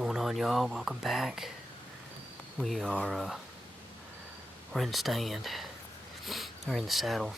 going on, y'all? Welcome back. We are we're in the stand. We're in the saddle.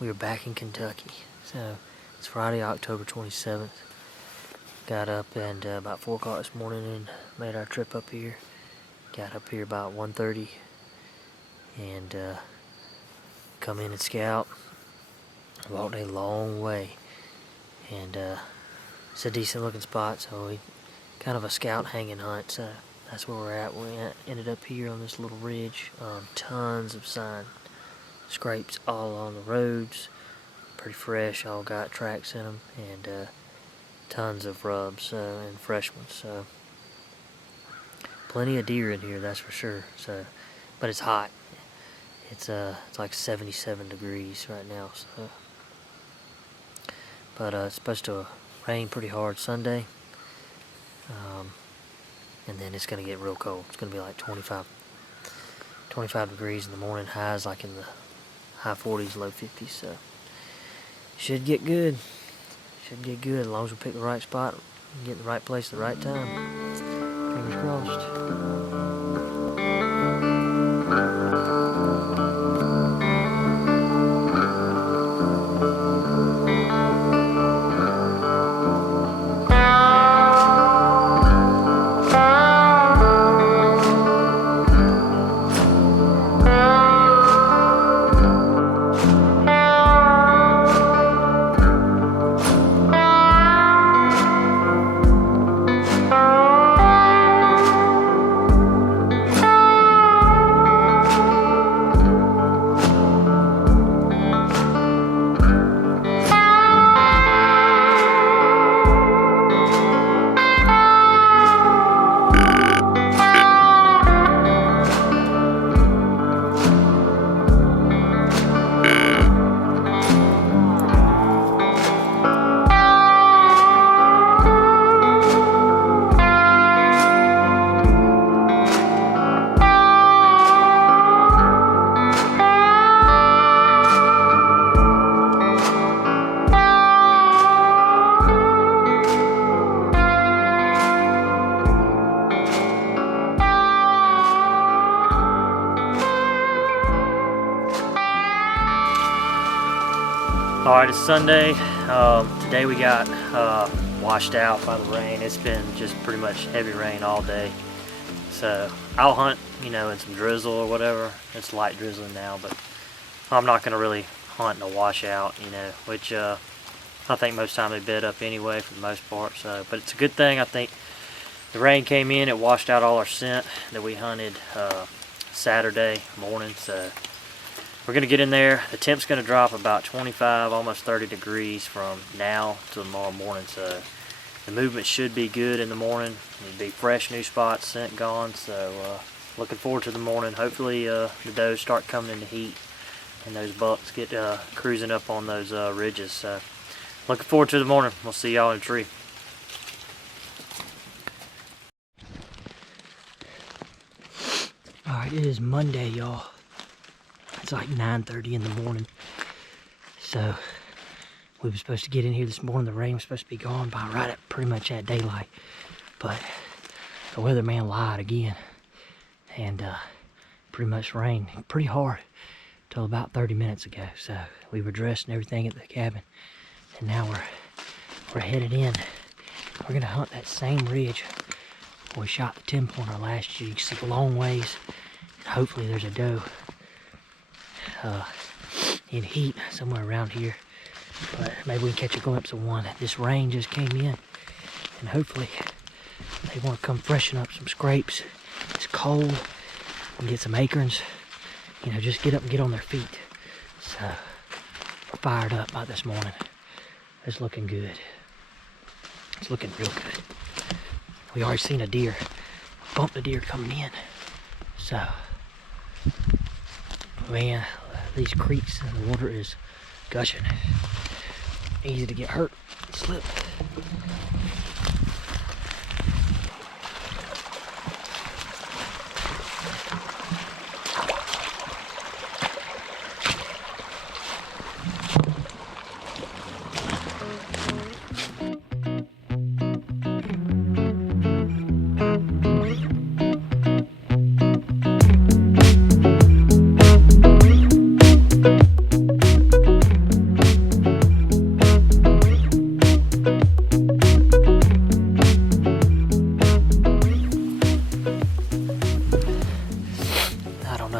We are back in Kentucky. So it's Friday, October 27th. Got up and about 4 o'clock this morning and made our trip up here. Got up here about 1:30 and come in and scout. Walked a long way, and it's a decent looking spot. So we kind of a scout hanging hunt. So that's where we're at. We ended up here on this little ridge. Tons of sign scrapes all along the roads. Pretty fresh. All got tracks in them, and tons of rubs and fresh ones. So plenty of deer in here, that's for sure. So, but it's hot. It's like 77 degrees right now. So, but it's supposed to rain pretty hard Sunday. And then it's going to get real cold. It's going to be like 25 degrees in the morning. Highs like in the high 40s, low 50s. So should get good. Should get good as long as we pick the right spot, get in the right place at the right time. Fingers crossed. Alright, it's Sunday. Today we got washed out by the rain. It's been just pretty much heavy rain all day. So I'll hunt, in some drizzle or whatever. It's light drizzling now, but I'm not going to really hunt in a washout, which I think most time they bed up anyway for the most part. So, but it's a good thing. I think the rain came in, it washed out all our scent that we hunted Saturday morning. So we're going to get in there. The temp's going to drop about 25, almost 30 degrees from now to tomorrow morning. So the movement should be good in the morning. It'll be fresh new spots, scent gone. So looking forward to the morning. Hopefully the does start coming into heat and those bucks get cruising up on those ridges. So looking forward to the morning. We'll see y'all in the tree. Alright, it is Monday, y'all. It's like 9:30 in the morning. So we were supposed to get in here this morning. The rain was supposed to be gone by right at pretty much at daylight. But the weatherman lied again. And pretty much rained pretty hard till about 30 minutes ago. So we were dressed and everything at the cabin. And now we're headed in. We're gonna hunt that same ridge where we shot the 10-pointer last year. You can see the long ways. And hopefully there's a doe in heat somewhere around here, but maybe we can catch a glimpse of one. This rain just came in, and hopefully they want to come freshen up some scrapes. It's cold, and get some acorns, just get up and get on their feet. So we're fired up by this morning. It's looking good. It's looking real good. We already seen a deer, bumped a deer coming in. So man, these creeks and the water is gushing. Easy to get hurt, slip.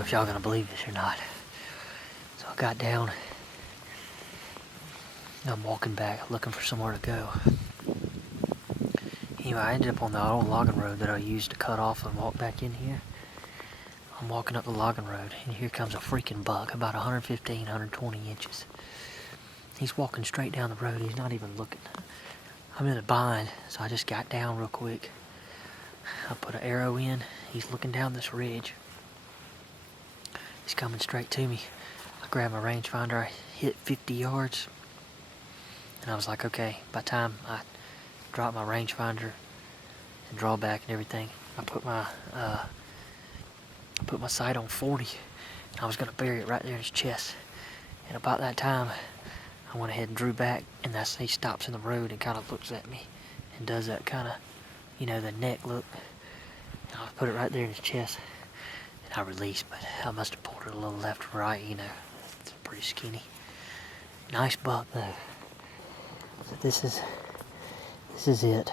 if y'all gonna believe this or not. So I got down. I'm walking back, looking for somewhere to go. Anyway, I ended up on the old logging road that I used to cut off and walk back in here. I'm walking up the logging road, and here comes a freaking buck, about 115, 120 inches. He's walking straight down the road. He's not even looking. I'm in a bind, so I just got down real quick. I put an arrow in. He's looking down this ridge. He's coming straight to me. I grabbed my rangefinder. I hit 50 yards. And I was like, okay, by the time I drop my rangefinder and draw back and everything, I put my sight on 40. And I was gonna bury it right there in his chest. And about that time, I went ahead and drew back, and he stops in the road and kind of looks at me and does that kind of, you know, the neck look. And I put it right there in his chest, and I released, but I must have pulled it a little left or right, you know. It's pretty skinny. Nice buck though. So this is it.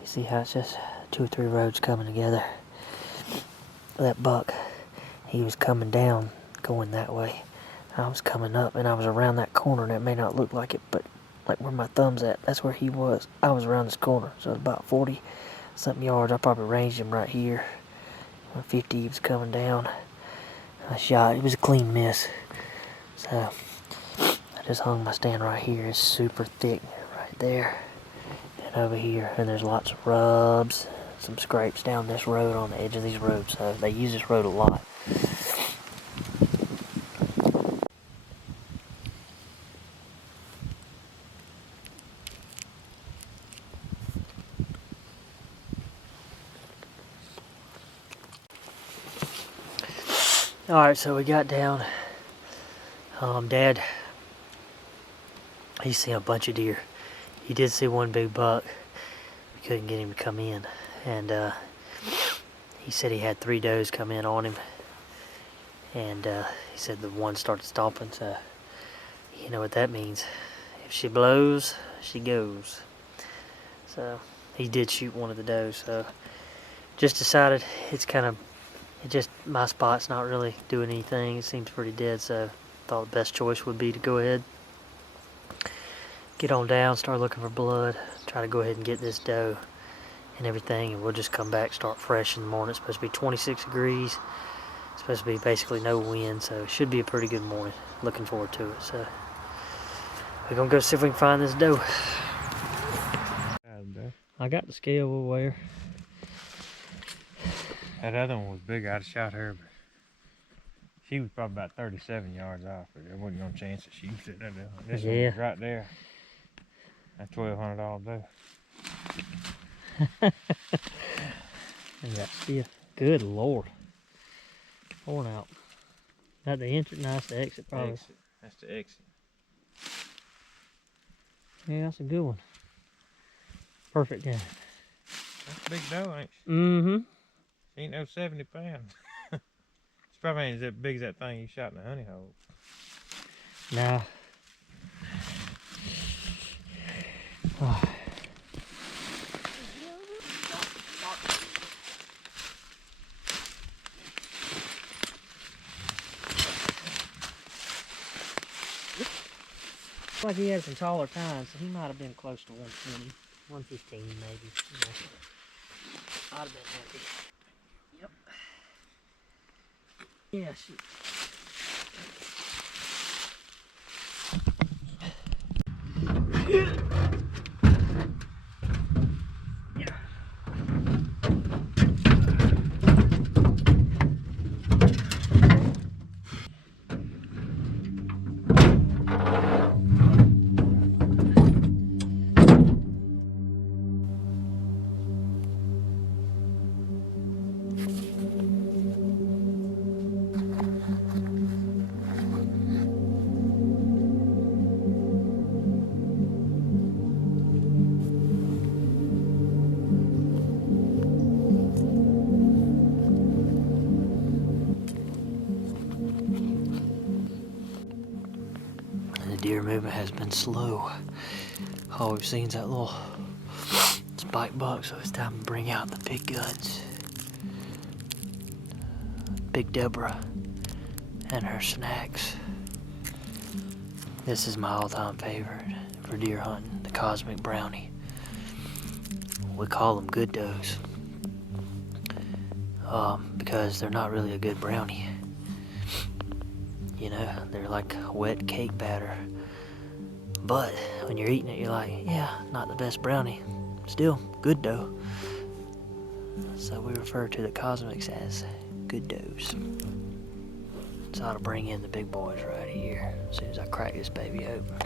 You see how it's just 2 or 3 roads coming together. That buck, he was coming down, going that way. I was coming up, and I was around that corner, and it may not look like it, but like where my thumb's at, that's where he was. I was around this corner, so about 40 something yards. I probably ranged him right here. 50, he was coming down. I shot. It was a clean miss. So I just hung my stand right here. It's super thick right there and over here, and there's lots of rubs, some scrapes down this road, on the edge of these roads. So they use this road a lot. Alright, so we got down. Dad, he's seen a bunch of deer. He did see one big buck. We couldn't get him to come in. And he said he had 3 does come in on him. And he said the one started stomping, so you know what that means. If she blows, she goes. So he did shoot one of the does. So just decided my spot's not really doing anything. It seems pretty dead, so thought the best choice would be to go ahead, get on down, start looking for blood, try to go ahead and get this doe and everything, and we'll just come back, start fresh in the morning. It's supposed to be 26 degrees. It's supposed to be basically no wind, so it should be a pretty good morning. Looking forward to it. So we're gonna go see if we can find this doe. I got the scale over there. That other one was big. I'd have shot her, but she was probably about 37 yards off. But there wasn't no chance that she was sitting there. This one was right there. That's $1,200 doe. That stiff. Good Lord. Torn out. Not the entrance, nice the exit probably. Exit. That's the exit. Yeah, that's a good one. Perfect game. That's a big doe, ain't she? Mm-hmm. She ain't no 70 pounds. She probably ain't as big as that thing you shot in the honey hole. Nah. Oh. Looks like he had some taller tines, so he might have been close to 120, 115 maybe. You know. I'd have been happy. Yep. Yeah, shoot. Deer movement has been slow. All we've seen is that little spike buck, so it's time to bring out the big guns. Big Deborah and her snacks. This is my all-time favorite for deer hunting, the Cosmic Brownie. We call them Good Doughs because they're not really a good brownie. You know, they're like wet cake batter. But when you're eating it, you're like, yeah, not the best brownie. Still, good dough. So we refer to the Cosmics as Good Doughs. So I'll bring in the big boys right here as soon as I crack this baby open.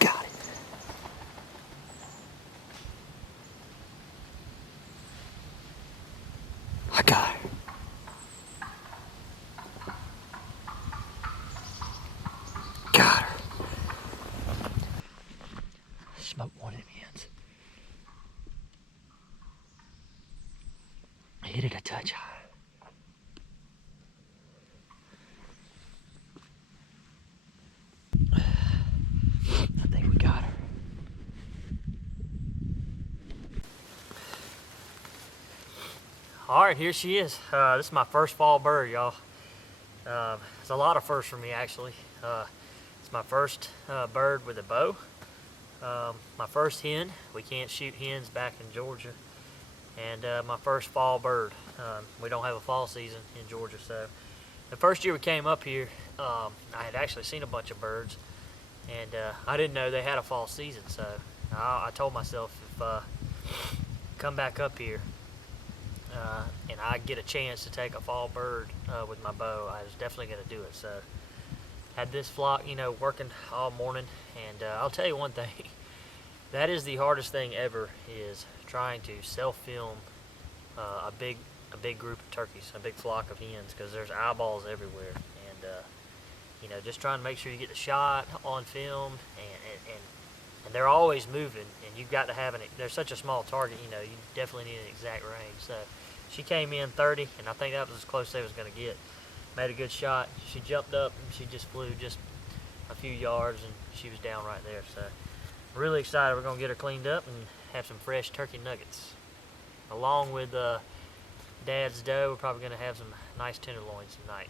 Got it. I got her. Got her. Smoked one of them ends. Hit it a touch high. I think we got her. All right, here she is. This is my first fall bird, y'all. It's a lot of firsts for me, actually. It's my first bird with a bow. My first hen. We can't shoot hens back in Georgia. And my first fall bird. We don't have a fall season in Georgia, so the first year we came up here, I had actually seen a bunch of birds, and I didn't know they had a fall season. So I told myself if come back up here and I get a chance to take a fall bird with my bow, I was definitely going to do it. So had this flock, you know, working all morning, and I'll tell you one thing. That is the hardest thing ever, is trying to self-film a big group of turkeys, a big flock of hens, because there's eyeballs everywhere, and you know, just trying to make sure you get the shot on film, and they're always moving, and you've got to have they're such a small target, you know, you definitely need an exact range. So she came in 30, and I think that was as close as they was going to get. Made a good shot. She jumped up, and she just flew just a few yards, and she was down right there. So really excited. We're going to get her cleaned up and have some fresh turkey nuggets. Along with Dad's doe, we're probably going to have some nice tenderloins tonight.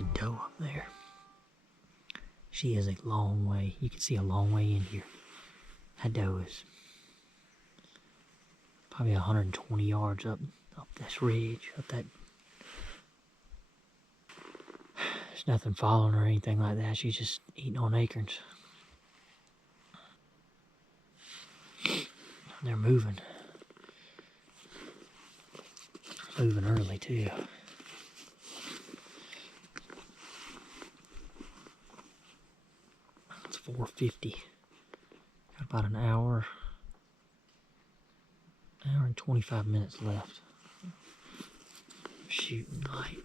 There's a doe up there. She is a long way. You can see a long way in here. That doe is probably 120 yards up this ridge, up that. There's nothing following her or anything like that. She's just eating on acorns. They're moving. Moving early too. It's 4:50. Got about an hour and 25 minutes left. Shooting light.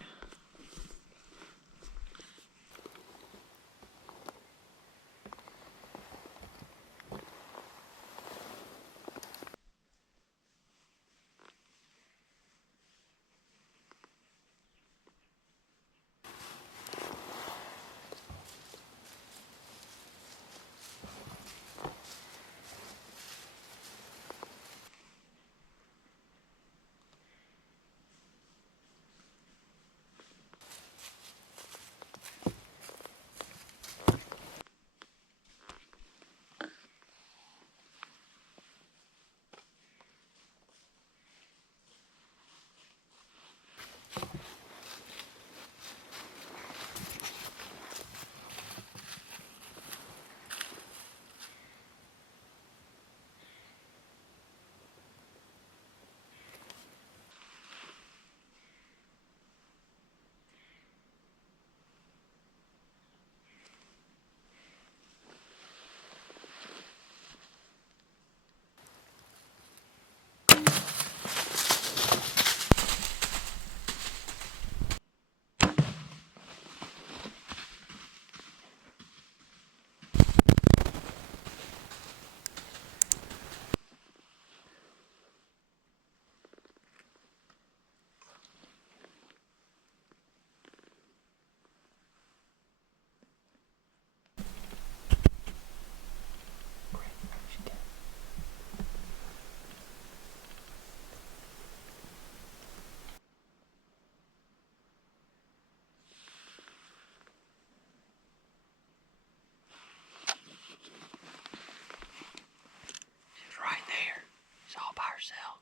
Herself.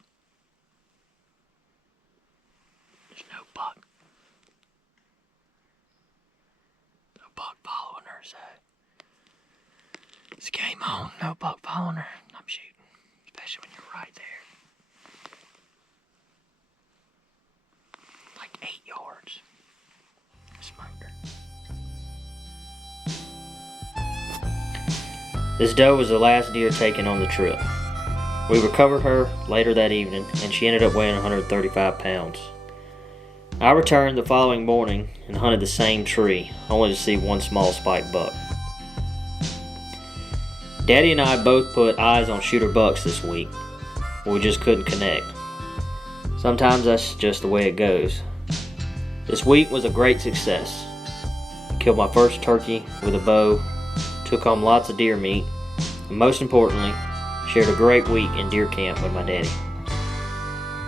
There's no buck. No buck following her, so it's game on. No buck following her. I'm shooting, especially when you're right there. Like 8 yards. Smoked her. This doe was the last deer taken on the trip. We recovered her later that evening, and she ended up weighing 135 pounds. I returned the following morning and hunted the same tree, only to see one small spike buck. Daddy and I both put eyes on shooter bucks this week, but we just couldn't connect. Sometimes that's just the way it goes. This week was a great success. I killed my first turkey with a bow, took home lots of deer meat, and most importantly, shared a great week in deer camp with my daddy.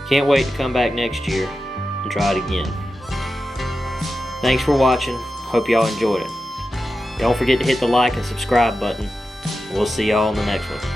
Can't wait to come back next year and try it again. Thanks for watching. Hope y'all enjoyed it. Don't forget to hit the like and subscribe button. We'll see y'all in the next one.